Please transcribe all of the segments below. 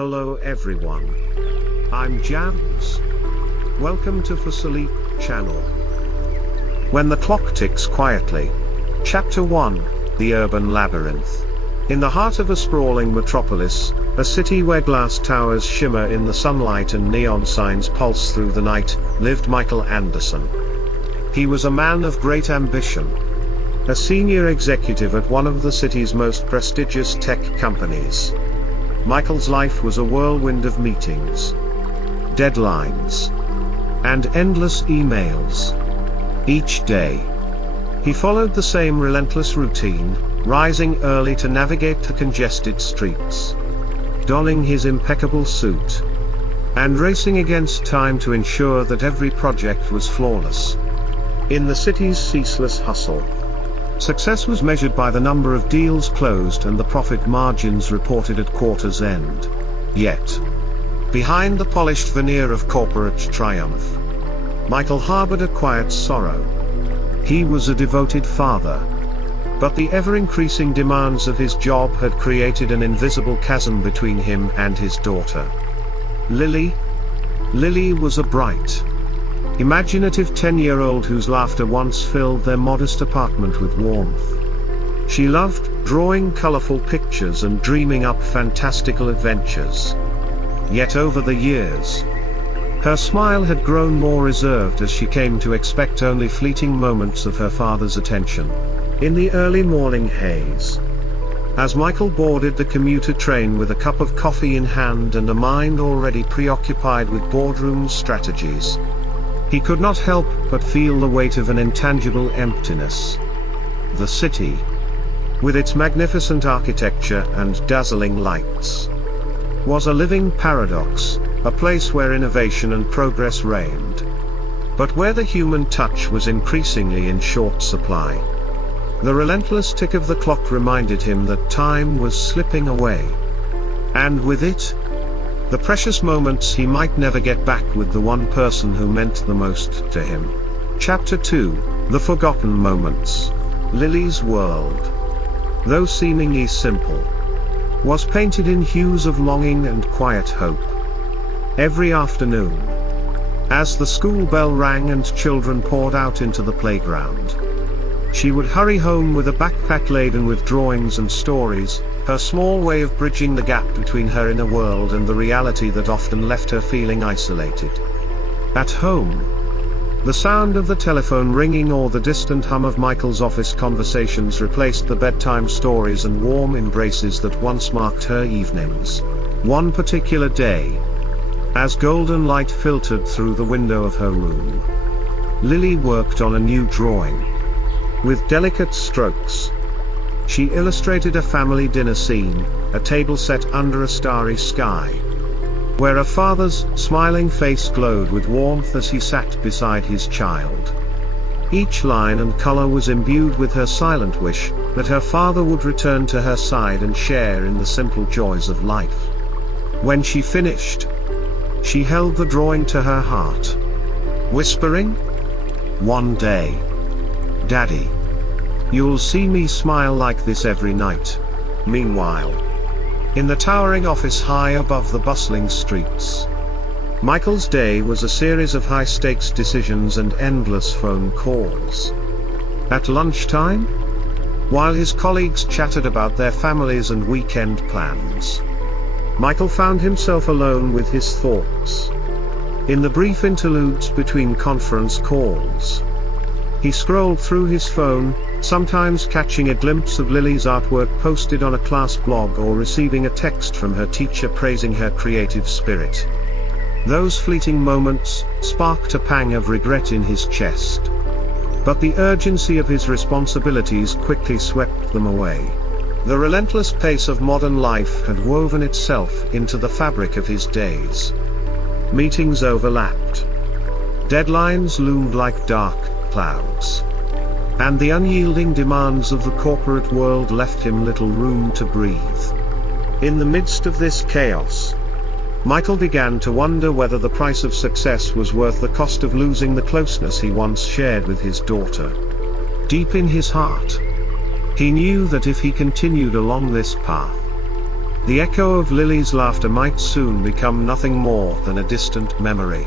Hello everyone. I'm Jams. Welcome to Fairytale channel. When the clock ticks quietly. Chapter 1, The Urban Labyrinth. In the heart of a sprawling metropolis, a city where glass towers shimmer in the sunlight and neon signs pulse through the night, lived Michael Anderson. He was a man of great ambition. A senior executive at one of the city's most prestigious tech companies. Michael's life was a whirlwind of meetings, deadlines, and endless emails. Each day, he followed the same relentless routine, rising early to navigate the congested streets, donning his impeccable suit, and racing against time to ensure that every project was flawless. In the city's ceaseless hustle, success was measured by the number of deals closed and the profit margins reported at quarter's end. Yet, behind the polished veneer of corporate triumph, Michael harbored a quiet sorrow. He was a devoted father, but the ever-increasing demands of his job had created an invisible chasm between him and his daughter. Lily was a bright, imaginative 10-year-old whose laughter once filled their modest apartment with warmth. She loved drawing colorful pictures and dreaming up fantastical adventures. Yet over the years, her smile had grown more reserved as she came to expect only fleeting moments of her father's attention. In the early morning haze, as Michael boarded the commuter train with a cup of coffee in hand and a mind already preoccupied with boardroom strategies, he could not help but feel the weight of an intangible emptiness. The city, with its magnificent architecture and dazzling lights, was a living paradox, a place where innovation and progress reigned, but where the human touch was increasingly in short supply. The relentless tick of the clock reminded him that time was slipping away, and with it, the precious moments he might never get back with the one person who meant the most to him. Chapter 2, The Forgotten Moments. Lily's world, though seemingly simple, was painted in hues of longing and quiet hope. Every afternoon, as the school bell rang and children poured out into the playground, she would hurry home with a backpack laden with drawings and stories, her small way of bridging the gap between her inner world and the reality that often left her feeling isolated. At home, the sound of the telephone ringing or the distant hum of Michael's office conversations replaced the bedtime stories and warm embraces that once marked her evenings. One particular day, as golden light filtered through the window of her room, Lily worked on a new drawing. With delicate strokes, she illustrated a family dinner scene, a table set under a starry sky, where a father's smiling face glowed with warmth as he sat beside his child. Each line and color was imbued with her silent wish that her father would return to her side and share in the simple joys of life. When she finished, she held the drawing to her heart, whispering, "One day, Daddy, you'll see me smile like this every night." Meanwhile, in the towering office high above the bustling streets, Michael's day was a series of high-stakes decisions and endless phone calls. At lunchtime, while his colleagues chattered about their families and weekend plans, Michael found himself alone with his thoughts. In the brief interludes between conference calls, he scrolled through his phone, sometimes catching a glimpse of Lily's artwork posted on a class blog or receiving a text from her teacher praising her creative spirit. Those fleeting moments sparked a pang of regret in his chest, but the urgency of his responsibilities quickly swept them away. The relentless pace of modern life had woven itself into the fabric of his days. Meetings overlapped, deadlines loomed like dark clouds, and the unyielding demands of the corporate world left him little room to breathe. In the midst of this chaos, Michael began to wonder whether the price of success was worth the cost of losing the closeness he once shared with his daughter. Deep in his heart, he knew that if he continued along this path, The echo of Lily's laughter might soon become nothing more than a distant memory.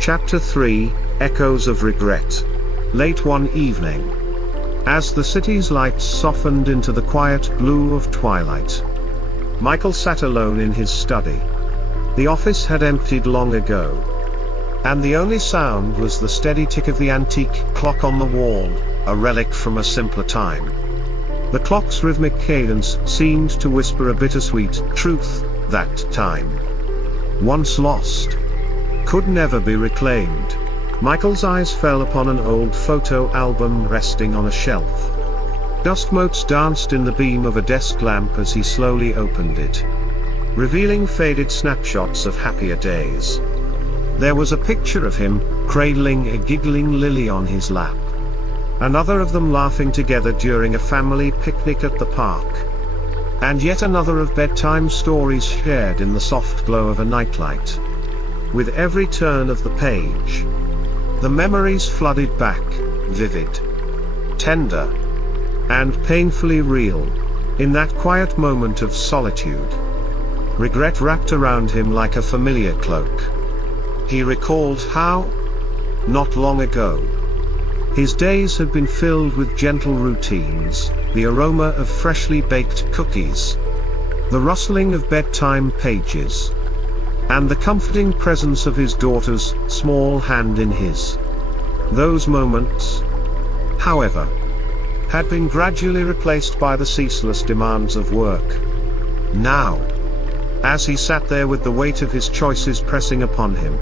Chapter 3, Echoes of Regret. Late one evening, as the city's lights softened into the quiet blue of twilight, Michael sat alone in his study. The office had emptied long ago, and the only sound was the steady tick of the antique clock on the wall, a relic from a simpler time. The clock's rhythmic cadence seemed to whisper a bittersweet truth: that time, once lost, could never be reclaimed. Michael's eyes fell upon an old photo album resting on a shelf. Dust motes danced in the beam of a desk lamp as he slowly opened it, revealing faded snapshots of happier days. There was a picture of him, cradling a giggling Lily on his lap. Another of them laughing together during a family picnic at the park. And yet another of bedtime stories shared in the soft glow of a nightlight. With every turn of the page, the memories flooded back, vivid, tender, and painfully real. In that quiet moment of solitude, regret wrapped around him like a familiar cloak. He recalled how, not long ago, his days had been filled with gentle routines, the aroma of freshly baked cookies, the rustling of bedtime pages, and the comforting presence of his daughter's small hand in his. Those moments, however, had been gradually replaced by the ceaseless demands of work. Now, as he sat there with the weight of his choices pressing upon him,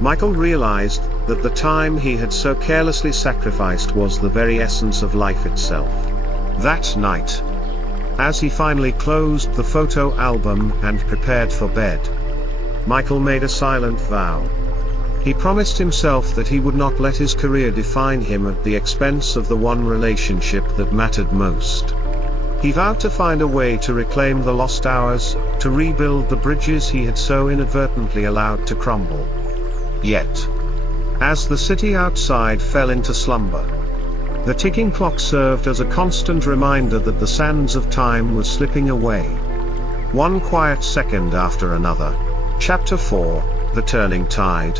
Michael realized that the time he had so carelessly sacrificed was the very essence of life itself. That night, as he finally closed the photo album and prepared for bed, Michael made a silent vow. He promised himself that he would not let his career define him at the expense of the one relationship that mattered most. He vowed to find a way to reclaim the lost hours, to rebuild the bridges he had so inadvertently allowed to crumble. Yet, as the city outside fell into slumber, the ticking clock served as a constant reminder that the sands of time were slipping away, one quiet second after another. Chapter 4, The Turning Tide.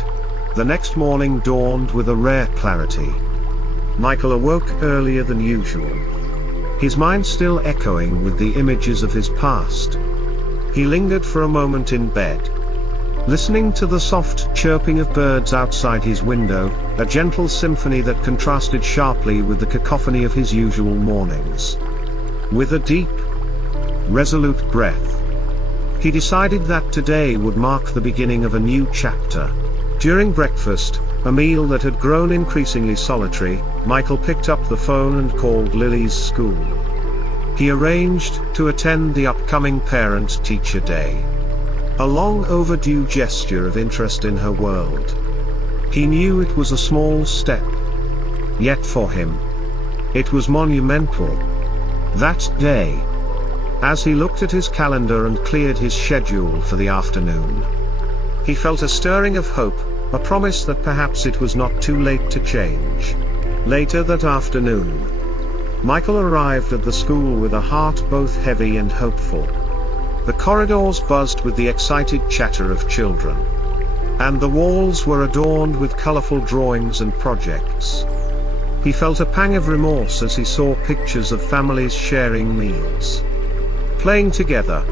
The next morning dawned with a rare clarity. Michael awoke earlier than usual, his mind still echoing with the images of his past. He lingered for a moment in bed, listening to the soft chirping of birds outside his window, a gentle symphony that contrasted sharply with the cacophony of his usual mornings. With a deep, resolute breath, he decided that today would mark the beginning of a new chapter. During breakfast, a meal that had grown increasingly solitary, Michael picked up the phone and called Lily's school. He arranged to attend the upcoming Parent-Teacher Day, a long overdue gesture of interest in her world. He knew it was a small step, yet for him, it was monumental. That day, as he looked at his calendar and cleared his schedule for the afternoon, he felt a stirring of hope, a promise that perhaps it was not too late to change. Later that afternoon, Michael arrived at the school with a heart both heavy and hopeful. The corridors buzzed with the excited chatter of children, and the walls were adorned with colorful drawings and projects. He felt a pang of remorse as he saw pictures of families sharing meals, playing together,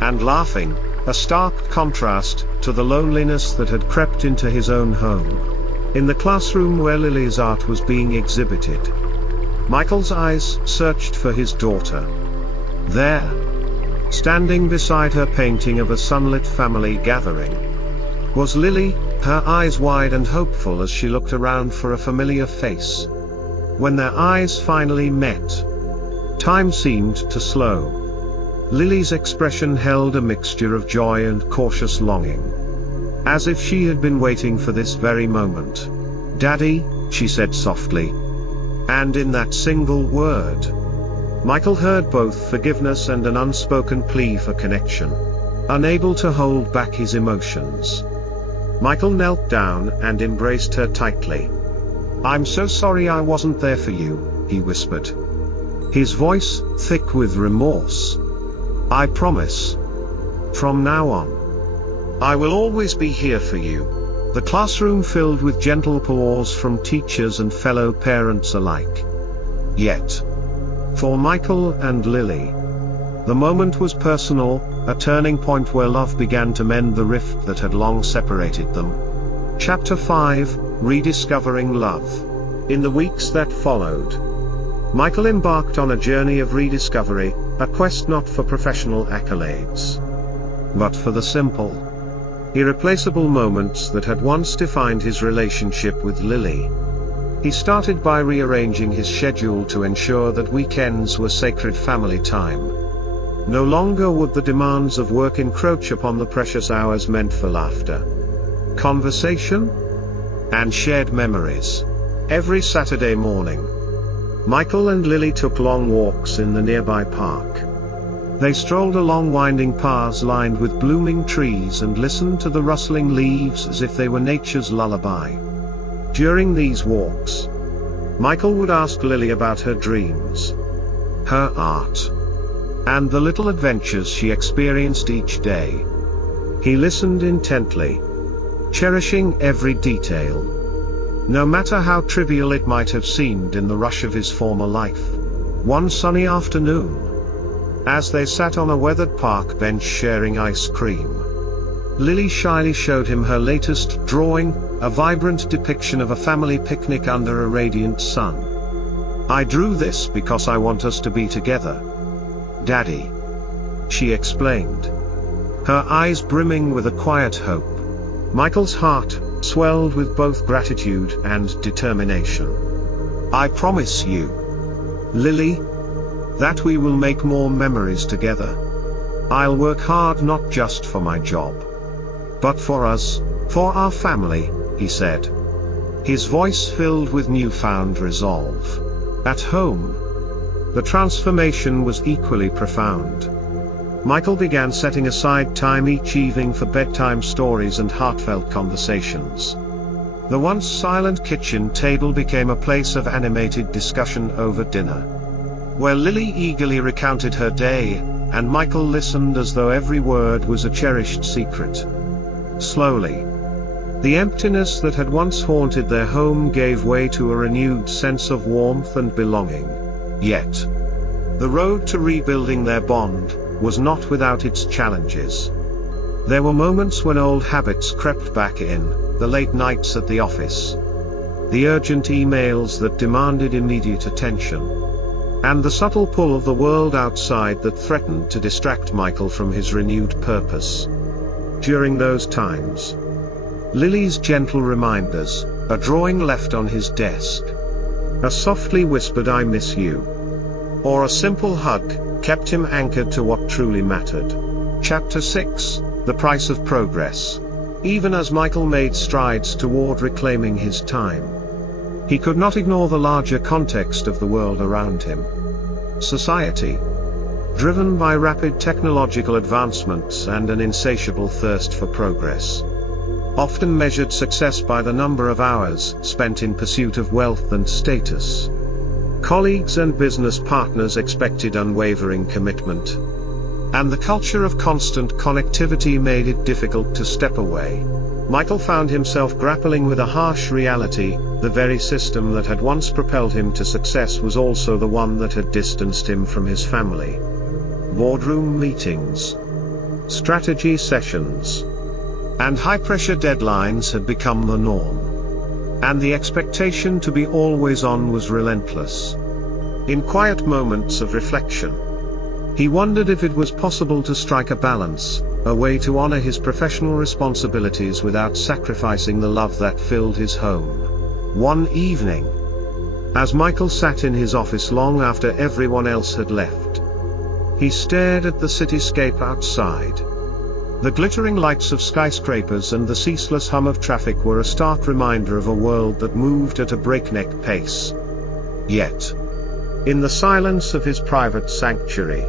and laughing, a stark contrast to the loneliness that had crept into his own home. In the classroom where Lily's art was being exhibited, Michael's eyes searched for his daughter. There, standing beside her painting of a sunlit family gathering, was Lily, her eyes wide and hopeful as she looked around for a familiar face. When their eyes finally met, time seemed to slow. Lily's expression held a mixture of joy and cautious longing, as if she had been waiting for this very moment. "Daddy," she said softly. And in that single word, Michael heard both forgiveness and an unspoken plea for connection. Unable to hold back his emotions, Michael knelt down and embraced her tightly. "I'm so sorry I wasn't there for you," he whispered, his voice thick with remorse. I promise. From now on, I will always be here for you. The classroom filled with gentle applause from teachers and fellow parents alike. Yet, for Michael and Lily, the moment was personal, a turning point where love began to mend the rift that had long separated them. Chapter 5, Rediscovering Love. In the weeks that followed, Michael embarked on a journey of rediscovery, a quest not for professional accolades, but for the simple, irreplaceable moments that had once defined his relationship with Lily. He started by rearranging his schedule to ensure that weekends were sacred family time. No longer would the demands of work encroach upon the precious hours meant for laughter, conversation, and shared memories. Every Saturday morning, Michael and Lily took long walks in the nearby park. They strolled along winding paths lined with blooming trees and listened to the rustling leaves as if they were nature's lullaby. During these walks, Michael would ask Lily about her dreams, her art, and the little adventures she experienced each day. He listened intently, cherishing every detail, no matter how trivial it might have seemed in the rush of his former life. One sunny afternoon, as they sat on a weathered park bench sharing ice cream, Lily shyly showed him her latest drawing, a vibrant depiction of a family picnic under a radiant sun. "I drew this because I want us to be together, Daddy," she explained, her eyes brimming with a quiet hope. Michael's heart swelled with both gratitude and determination. "I promise you, Lily, that we will make more memories together. I'll work hard not just for my job, but for us, for our family," he said, his voice filled with newfound resolve. At home, the transformation was equally profound. Michael began setting aside time each evening for bedtime stories and heartfelt conversations. The once silent kitchen table became a place of animated discussion over dinner, where Lily eagerly recounted her day, and Michael listened as though every word was a cherished secret. Slowly, the emptiness that had once haunted their home gave way to a renewed sense of warmth and belonging. Yet, the road to rebuilding their bond was not without its challenges. There were moments when old habits crept back in, the late nights at the office, the urgent emails that demanded immediate attention, and the subtle pull of the world outside that threatened to distract Michael from his renewed purpose. During those times, Lily's gentle reminders, a drawing left on his desk, a softly whispered "I miss you," or a simple hug, kept him anchored to what truly mattered. Chapter 6, The Price of Progress. Even as Michael made strides toward reclaiming his time, he could not ignore the larger context of the world around him. Society, driven by rapid technological advancements and an insatiable thirst for progress, often measured success by the number of hours spent in pursuit of wealth and status. Colleagues and business partners expected unwavering commitment, and the culture of constant connectivity made it difficult to step away. Michael found himself grappling with a harsh reality: the very system that had once propelled him to success was also the one that had distanced him from his family. Boardroom meetings, strategy sessions, and high-pressure deadlines had become the norm, and the expectation to be always on was relentless. In quiet moments of reflection, he wondered if it was possible to strike a balance, a way to honor his professional responsibilities without sacrificing the love that filled his home. One evening, as Michael sat in his office long after everyone else had left, he stared at the cityscape outside. The glittering lights of skyscrapers and the ceaseless hum of traffic were a stark reminder of a world that moved at a breakneck pace. Yet, in the silence of his private sanctuary,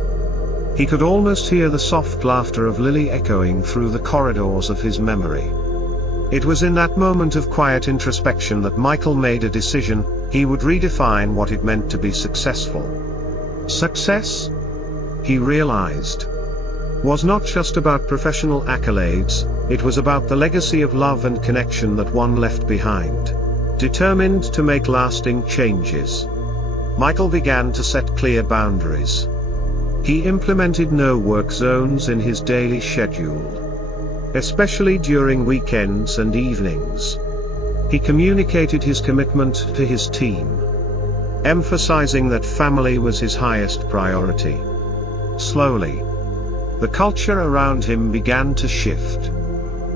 he could almost hear the soft laughter of Lily echoing through the corridors of his memory. It was in that moment of quiet introspection that Michael made a decision: he would redefine what it meant to be successful. Success, he realized, was not just about professional accolades, it was about the legacy of love and connection that one left behind. Determined to make lasting changes, Michael began to set clear boundaries. He implemented no-work zones in his daily schedule, especially during weekends and evenings. He communicated his commitment to his team, emphasizing that family was his highest priority. Slowly, the culture around him began to shift.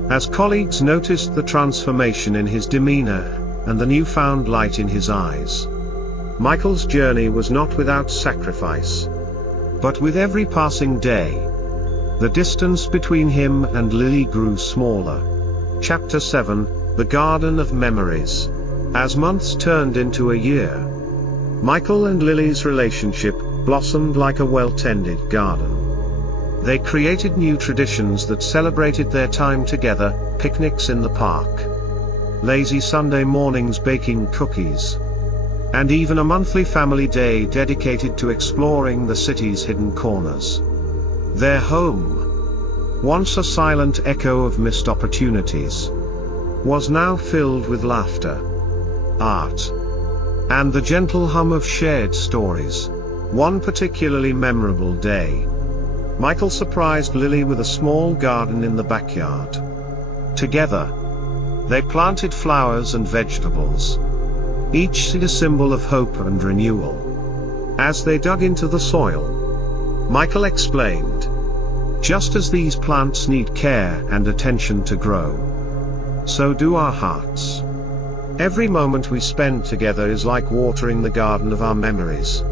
As colleagues noticed the transformation in his demeanor, and the newfound light in his eyes, Michael's journey was not without sacrifice. But with every passing day, the distance between him and Lily grew smaller. Chapter 7, The Garden of Memories. As months turned into a year, Michael and Lily's relationship blossomed like a well-tended garden. They created new traditions that celebrated their time together: picnics in the park, lazy Sunday mornings baking cookies, and even a monthly family day dedicated to exploring the city's hidden corners. Their home, once a silent echo of missed opportunities, was now filled with laughter, art, and the gentle hum of shared stories. One particularly memorable day, Michael surprised Lily with a small garden in the backyard. Together, they planted flowers and vegetables, each a symbol of hope and renewal. As they dug into the soil, Michael explained, "Just as these plants need care and attention to grow, so do our hearts. Every moment we spend together is like watering the garden of our memories."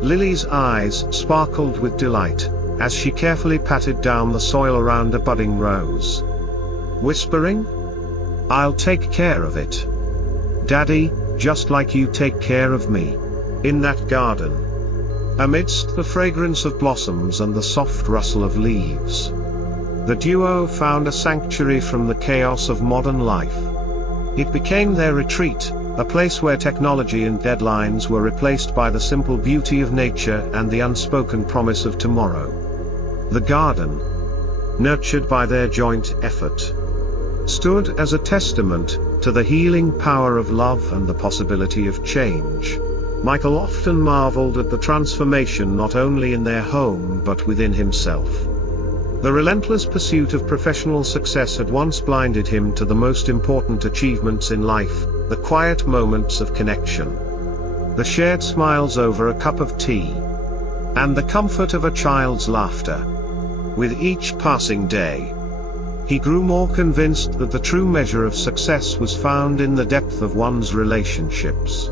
Lily's eyes sparkled with delight as she carefully patted down the soil around a budding rose, whispering, "I'll take care of it, Daddy, just like you take care of me." In that garden, amidst the fragrance of blossoms and the soft rustle of leaves, the duo found a sanctuary from the chaos of modern life. It became their retreat, a place where technology and deadlines were replaced by the simple beauty of nature and the unspoken promise of tomorrow. The garden, nurtured by their joint effort, stood as a testament to the healing power of love and the possibility of change. Michael often marveled at the transformation not only in their home but within himself. The relentless pursuit of professional success had once blinded him to the most important achievements in life: the quiet moments of connection, the shared smiles over a cup of tea, and the comfort of a child's laughter. With each passing day, he grew more convinced that the true measure of success was found in the depth of one's relationships,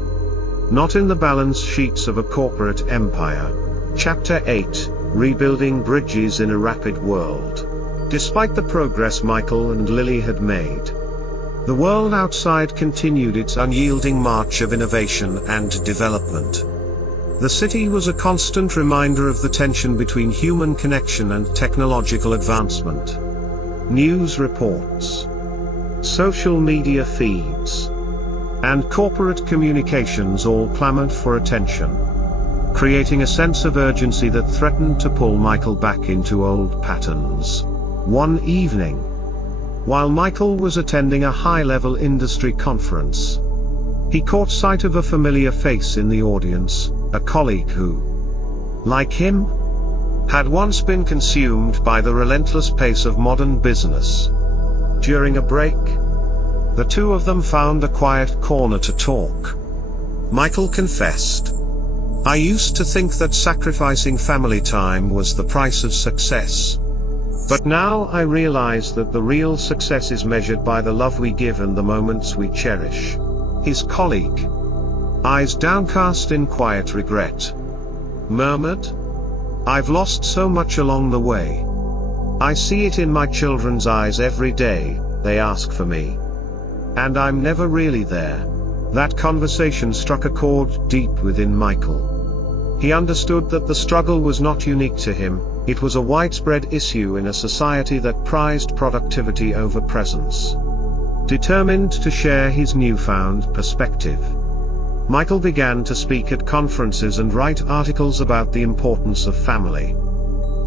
not in the balance sheets of a corporate empire. Chapter 8, Rebuilding Bridges in a Rapid World. Despite the progress Michael and Lily had made, the world outside continued its unyielding march of innovation and development. The city was a constant reminder of the tension between human connection and technological advancement. News reports, social media feeds, and corporate communications all clamored for attention, creating a sense of urgency that threatened to pull Michael back into old patterns. One evening, while Michael was attending a high-level industry conference, he caught sight of a familiar face in the audience, a colleague who, like him, had once been consumed by the relentless pace of modern business. During a break, the two of them found a quiet corner to talk. Michael confessed, "I used to think that sacrificing family time was the price of success. But now I realize that the real success is measured by the love we give and the moments we cherish." His colleague, eyes downcast in quiet regret, murmured, "I've lost so much along the way. I see it in my children's eyes every day. They ask for me, and I'm never really there." That conversation struck a chord deep within Michael. He understood that the struggle was not unique to him, it was a widespread issue in a society that prized productivity over presence. Determined to share his newfound perspective, Michael began to speak at conferences and write articles about the importance of family,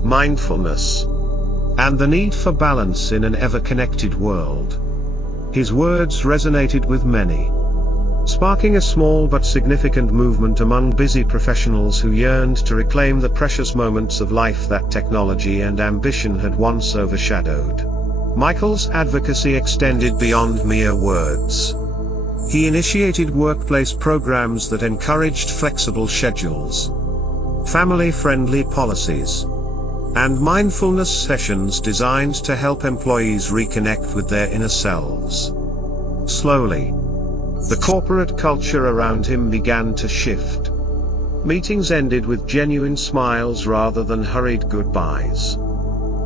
mindfulness, and the need for balance in an ever-connected world. His words resonated with many, sparking a small but significant movement among busy professionals who yearned to reclaim the precious moments of life that technology and ambition had once overshadowed. Michael's advocacy extended beyond mere words. He initiated workplace programs that encouraged flexible schedules, family-friendly policies, and mindfulness sessions designed to help employees reconnect with their inner selves. Slowly, the corporate culture around him began to shift. Meetings ended with genuine smiles rather than hurried goodbyes,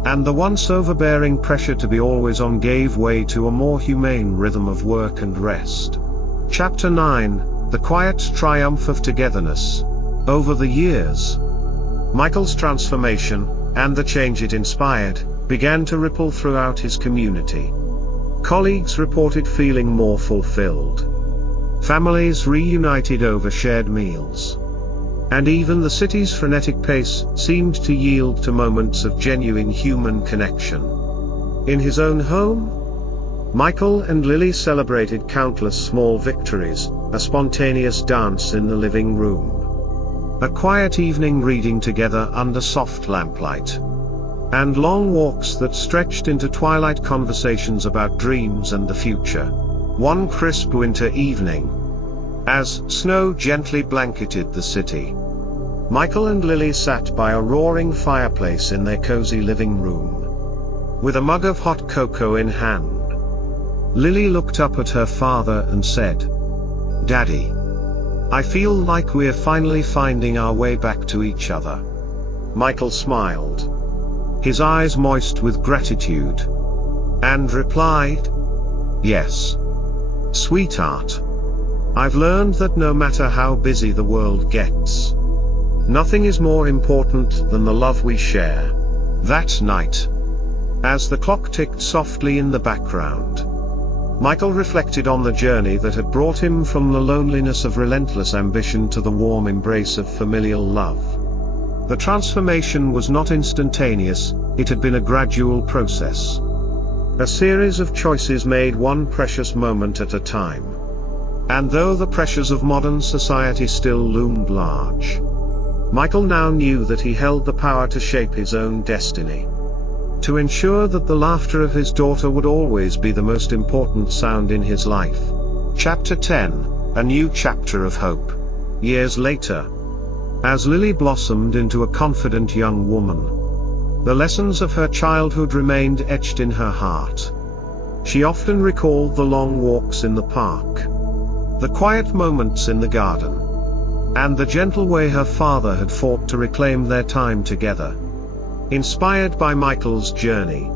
and the once overbearing pressure to be always on gave way to a more humane rhythm of work and rest. Chapter 9: The Quiet Triumph of Togetherness. Over the years, Michael's transformation, and the change it inspired, began to ripple throughout his community. Colleagues reported feeling more fulfilled. Families reunited over shared meals. And even the city's frenetic pace seemed to yield to moments of genuine human connection. In his own home, Michael and Lily celebrated countless small victories: a spontaneous dance in the living room, a quiet evening reading together under soft lamplight, and long walks that stretched into twilight conversations about dreams and the future. One crisp winter evening, as snow gently blanketed the city, Michael and Lily sat by a roaring fireplace in their cozy living room, with a mug of hot cocoa in hand. Lily looked up at her father and said, "Daddy, I feel like we're finally finding our way back to each other." Michael smiled, his eyes moist with gratitude, and replied, "Yes, sweetheart. I've learned that no matter how busy the world gets, nothing is more important than the love we share." That night, as the clock ticked softly in the background, Michael reflected on the journey that had brought him from the loneliness of relentless ambition to the warm embrace of familial love. The transformation was not instantaneous, it had been a gradual process. A series of choices made one precious moment at a time. And though the pressures of modern society still loomed large, Michael now knew that he held the power to shape his own destiny, to ensure that the laughter of his daughter would always be the most important sound in his life. Chapter 10: A New Chapter of Hope. Years later, as Lily blossomed into a confident young woman, the lessons of her childhood remained etched in her heart. She often recalled the long walks in the park, the quiet moments in the garden, and the gentle way her father had fought to reclaim their time together. Inspired by Michael's journey,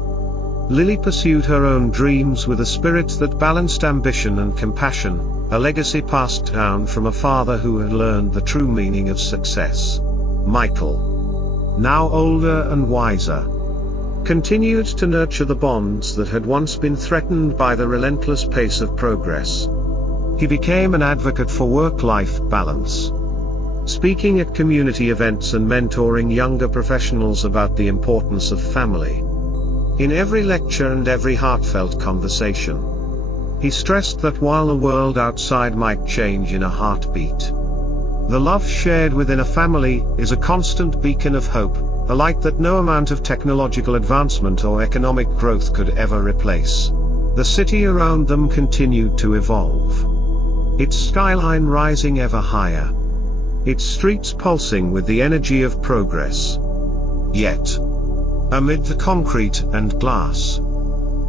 Lily pursued her own dreams with a spirit that balanced ambition and compassion, a legacy passed down from a father who had learned the true meaning of success. Michael, now older and wiser, continued to nurture the bonds that had once been threatened by the relentless pace of progress. He became an advocate for work-life balance, speaking at community events and mentoring younger professionals about the importance of family. In every lecture and every heartfelt conversation, he stressed that while the world outside might change in a heartbeat, the love shared within a family is a constant beacon of hope, a light that no amount of technological advancement or economic growth could ever replace. The city around them continued to evolve, its skyline rising ever higher, its streets pulsing with the energy of progress. Yet, amid the concrete and glass,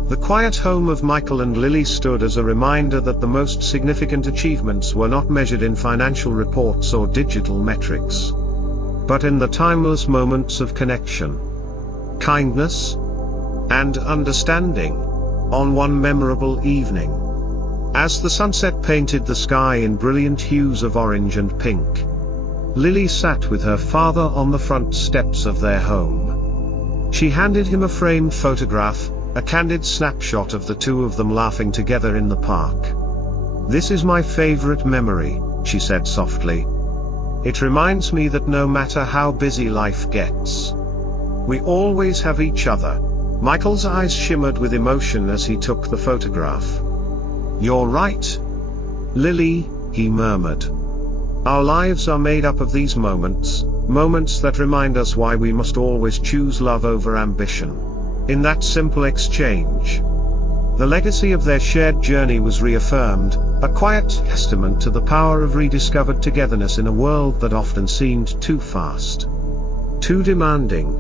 the quiet home of Michael and Lily stood as a reminder that the most significant achievements were not measured in financial reports or digital metrics, but in the timeless moments of connection, kindness, and understanding. On one memorable evening, as the sunset painted the sky in brilliant hues of orange and pink, Lily sat with her father on the front steps of their home. She handed him a framed photograph, a candid snapshot of the two of them laughing together in the park. "This is my favorite memory," she said softly. "It reminds me that no matter how busy life gets, we always have each other." Michael's eyes shimmered with emotion as he took the photograph. "You're right, Lily," he murmured. "Our lives are made up of these moments, moments that remind us why we must always choose love over ambition." In that simple exchange, the legacy of their shared journey was reaffirmed, a quiet testament to the power of rediscovered togetherness in a world that often seemed too fast, too demanding,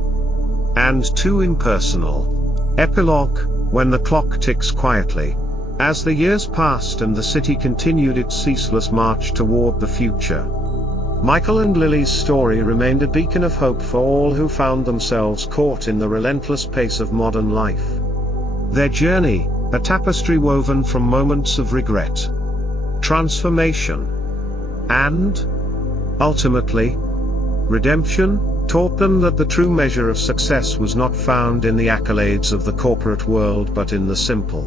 and too impersonal. Epilogue: when the clock ticks quietly. As the years passed and the city continued its ceaseless march toward the future, Michael and Lily's story remained a beacon of hope for all who found themselves caught in the relentless pace of modern life. Their journey, a tapestry woven from moments of regret, transformation, and, ultimately, redemption, taught them that the true measure of success was not found in the accolades of the corporate world but in the simple,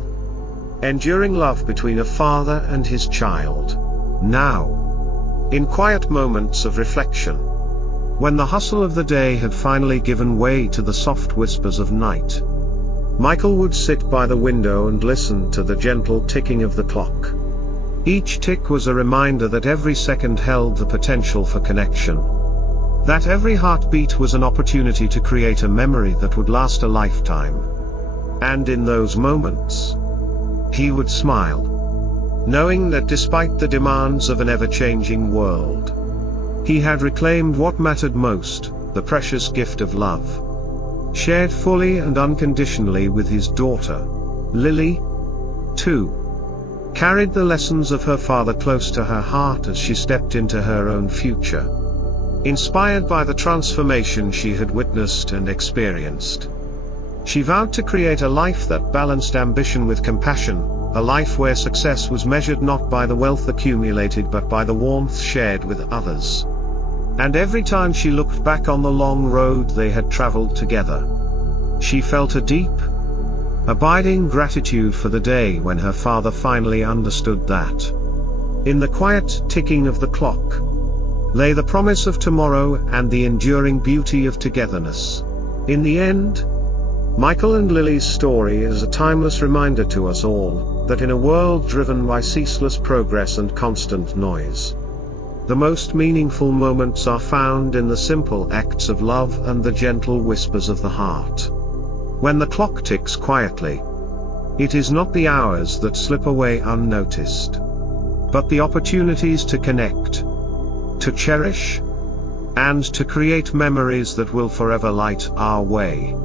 enduring love between a father and his child. Now, in quiet moments of reflection, when the hustle of the day had finally given way to the soft whispers of night, Michael would sit by the window and listen to the gentle ticking of the clock. Each tick was a reminder that every second held the potential for connection, that every heartbeat was an opportunity to create a memory that would last a lifetime. And in those moments, he would smile, knowing that despite the demands of an ever-changing world, he had reclaimed what mattered most, the precious gift of love, shared fully and unconditionally with his daughter. Lily, too, carried the lessons of her father close to her heart as she stepped into her own future, inspired by the transformation she had witnessed and experienced. She vowed to create a life that balanced ambition with compassion, a life where success was measured not by the wealth accumulated but by the warmth shared with others. And every time she looked back on the long road they had traveled together, she felt a deep, abiding gratitude for the day when her father finally understood that in the quiet ticking of the clock lay the promise of tomorrow and the enduring beauty of togetherness. In the end, Michael and Lily's story is a timeless reminder to us all, that in a world driven by ceaseless progress and constant noise, the most meaningful moments are found in the simple acts of love and the gentle whispers of the heart. When the clock ticks quietly, it is not the hours that slip away unnoticed, but the opportunities to connect, to cherish, and to create memories that will forever light our way.